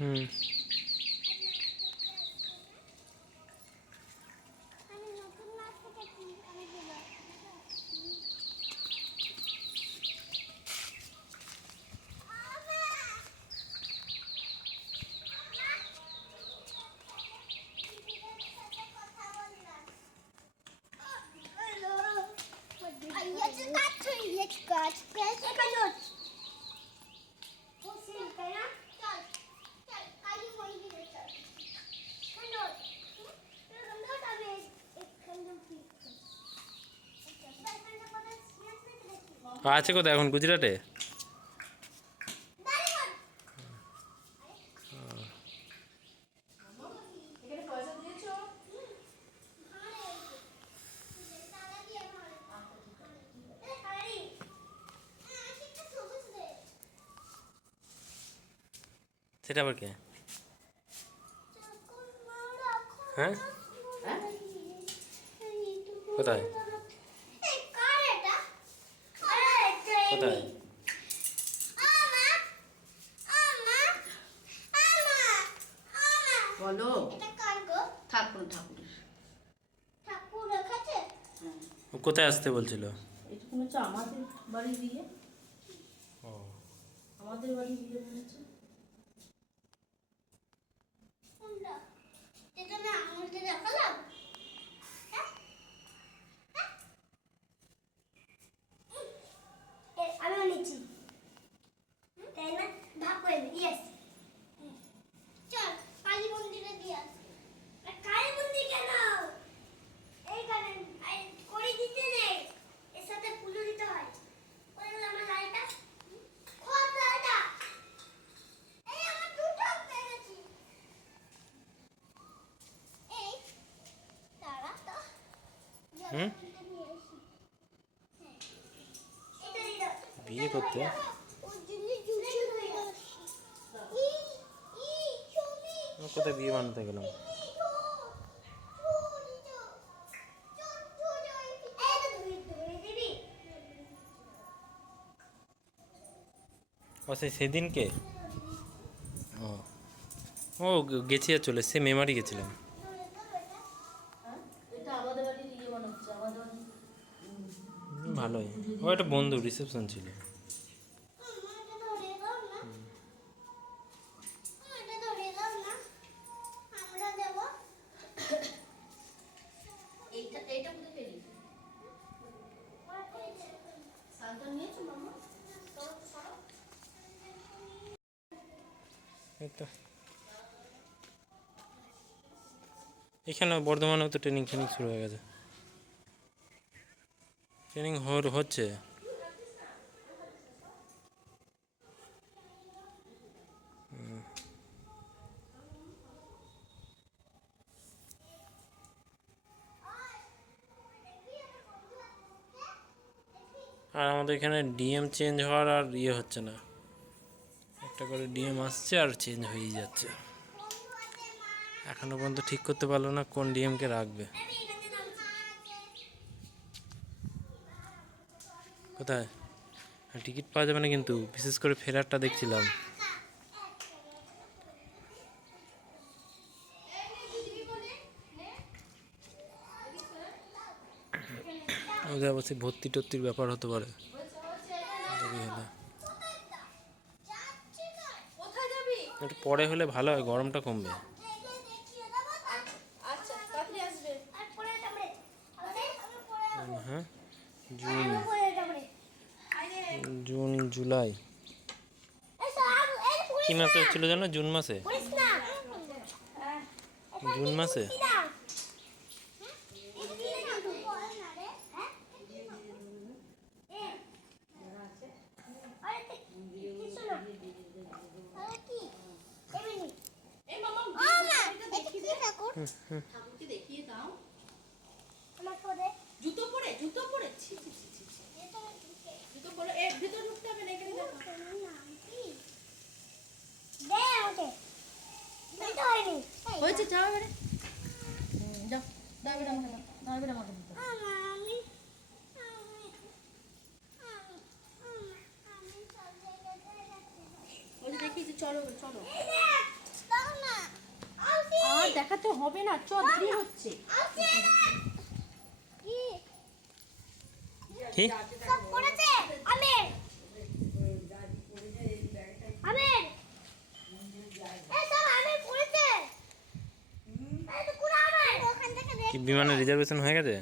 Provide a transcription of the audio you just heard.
হুম। আছে কোথায় এখন? গুজরাটে? সেটা আবার কে? হ্যাঁ, কোথায় কোথায়? বলো। ঠাকুর ঠাকুর ও কোথায় আসতে বলছিল? এটা হচ্ছে আমাদের বাড়ি দিয়ে, ও, আমাদের বাড়ি দিয়ে বলেছে। আমি নিচ্ছি তাই না? ভাগ করে নি। ইয়েস, চল কালী মন্দিরে দিয়ে আসি। কালী মন্দির কেন? এইখানে করি দিতে নেই, এর সাথে পুজো দিতে হয়। ওই হলো আমার লাইটা, খোদ লাইটা। এই আমার দুটো পেয়ে গেছি। এই দাঁড়া তো, হুম, নিয়ে আসি। এটা দিয়ে দাও। বিয়ে করতে? ওর জন্য জুতো হয়ে আসি। ও কোথায় বিয়ে বানাতে গেলাম? ও সেদিনকে? ও, ও গেছি আর চলে এসছে, মেমারি গেছিলাম। এটা আমাদের বাড়ি দিয়ে বানাচ্ছে, আমাদের বাড়ি। ভালোই, ও একটা বন্ধু, রিসেপশন ছিল। এইটা এইটা কোথায় পেলি? শালটা নিয়েছো মামা? সরো। এই তো এখানে বর্ধমানেও তো ট্রেনিং ফ্রেনিং শুরু হয়ে গেছে। ট্রেনিং হচ্ছে। আর আমাদের এখানে ডিএম চেঞ্জ হওয়ার আর ইয়ে হচ্ছে না, একটা করে ডিএম আসছে আর চেঞ্জ হয়েই যাচ্ছে। এখনো পর্যন্ত ঠিক করতে পারলো না কোন ডিএমকে রাখবে। কোথায়? টিকিট পাওয়া যাবে না কিন্তু, বিশেষ করে ফেরারটা দেখছিলাম। ওদের অবশ্যই ভর্তি টর্তির ব্যাপার হতে পারে, দেরি হলে। একটু পরে হলে ভালো হয়, গরমটা কমবে। হ্যাঁ, জুন, জুন জুলাই কি মাসে হচ্ছিল জানো? জুন মাসে, জুন মাসে। ঠাকুরকে দেখিয়ে দাও। জুতো পরে, জুতো পরে, ছি ছি ছি ছি ছি। জুতো পরে এর ভিতর ঢুকতে হবে না, এখানে দেখো। হয়েছে, যাও এবারে। যাও, দাও এবারে আমাকে দাও, দাও এবারে আমাকে দিতে। ওই যে দেখিয়েছি, চলো চলো। দেখাতে হবে না, চ দেরি হচ্ছে। আসছে না কি কি সব করেছে আমের আমের এই সব আমের করেছে এই তো পুরো আমের ওখান থেকে কি বিমানের রিজার্ভেশন হয়ে গেছে?